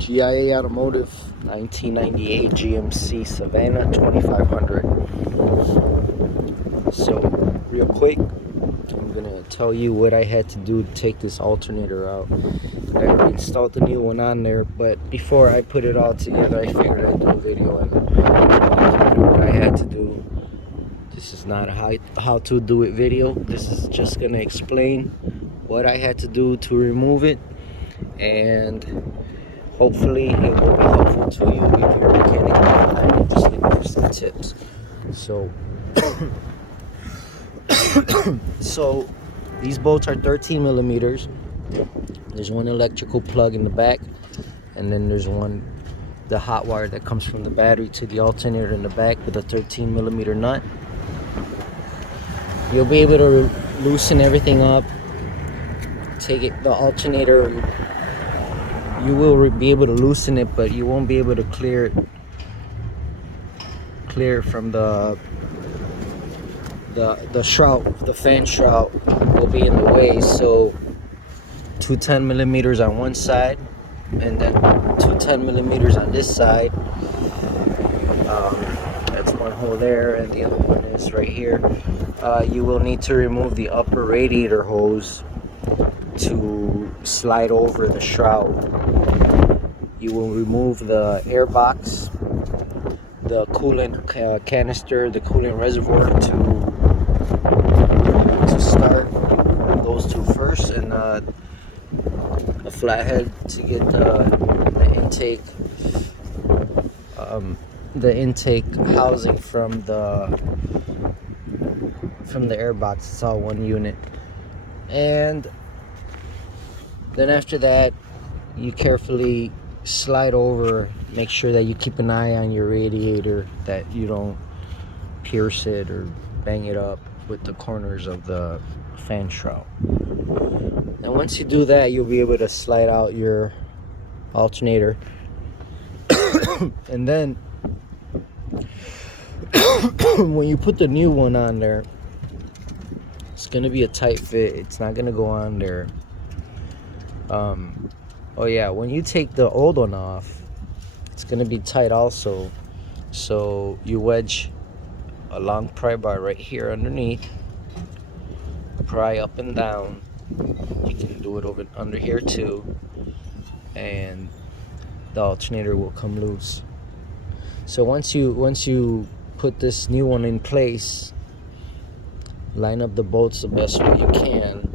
G.I.A Automotive 1998 GMC SAVANNA 2500. So real quick, I'm gonna tell you what I had to do to take this alternator out. I installed the new one on there, but before I put it all together, I figured I'd do a video and what I had to do. This is not a how to do it video. This is just gonna explain what I had to do to remove it, and hopefully it will be helpful to you if you're a mechanic and you're just looking for some tips. So these bolts are 13 millimeters. There's one electrical plug in the back, and then there's the hot wire that comes from the battery to the alternator in the back with a 13 millimeter nut. You'll be able to loosen everything up, take the alternator. You will be able to loosen it, but you won't be able to clear it from the shroud. The fan shroud will be in the way, so two 10 millimeters on one side and then two 10 millimeters on this side. That's one hole there, and the other one is right here. You will need to remove the upper radiator hose to slide over the shroud. You will remove the air box, the coolant canister, the coolant reservoir to start those two first, and a flathead to get the intake housing from the air box. It's all one unit. And then after that, you carefully slide over, make sure that you keep an eye on your radiator, that you don't pierce it or bang it up with the corners of the fan shroud. And once you do that, you'll be able to slide out your alternator. And then when you put the new one on there, it's gonna be a tight fit. It's not gonna go on there. Oh yeah, when you take the old one off, it's gonna be tight also. So you wedge a long pry bar right here underneath, pry up and down. You can do it over under here too, and the alternator will come loose. So once you put this new one in place, line up the bolts the best way you can,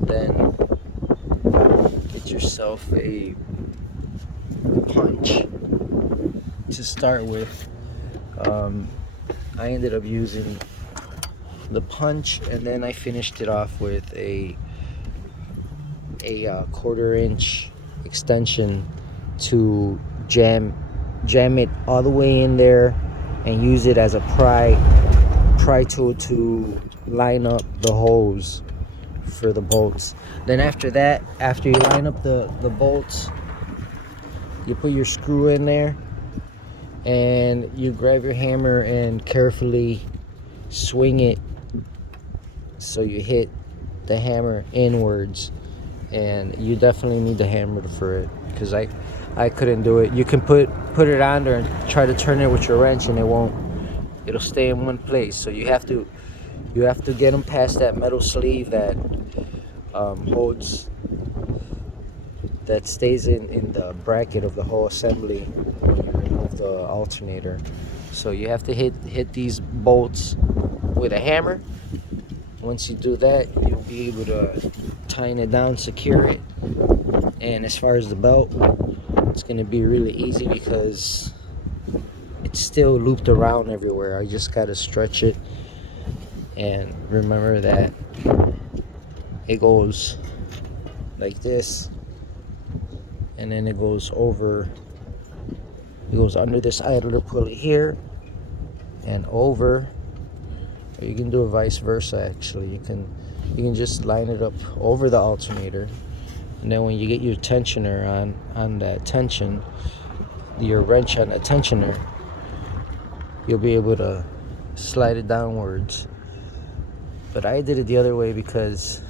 then get yourself a punch to start with. I ended up using the punch, and then I finished it off with a 1/4 inch extension to jam it all the way in there and use it as a pry tool to line up the hose for the bolts. Then after that, after you line up the bolts, you put your screw in there and you grab your hammer and carefully swing it so you hit the hammer inwards. And you definitely need the hammer for it, because I couldn't do it. You can put it on there and try to turn it with your wrench, and it'll stay in one place. So you have to get them past that metal sleeve that stays in the bracket of the whole assembly when you remove the alternator. So you have to hit these bolts with a hammer. Once you do that, you'll be able to tighten it down, secure it. And as far as the belt, it's going to be really easy because it's still looped around everywhere. I just got to stretch it, and remember that it goes like this, and then it goes under this idler pulley here and over. Or you can do it vice versa. Actually, you can just line it up over the alternator, and then when you get your tensioner on that tension, your wrench on that tensioner, you'll be able to slide it downwards. But I did it the other way because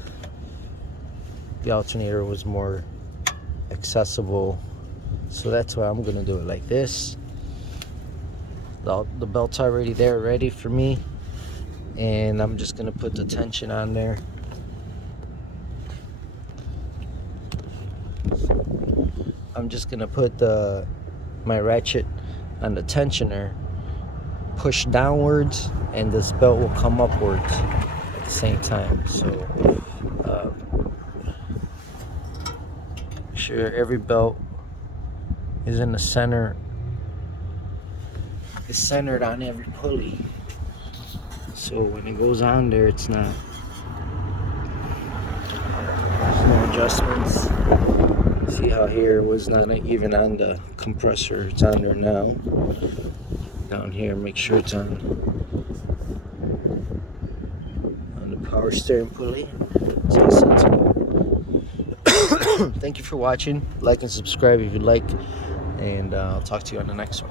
the alternator was more accessible So that's why I'm gonna do it like this. The belt's already there, ready for me, and I'm just gonna put the tension on there. I'm just gonna put my ratchet on the tensioner, push downwards, and this belt will come upwards at the same time. So make sure every belt is in the center, is centered on every pulley. So when it goes on there, there's no adjustments. See how here it was not even on the compressor, it's on there now. Down here, make sure it's on the power steering pulley. It's all set to go. Thank you for watching. Like and subscribe if you like, and I'll talk to you on the next one.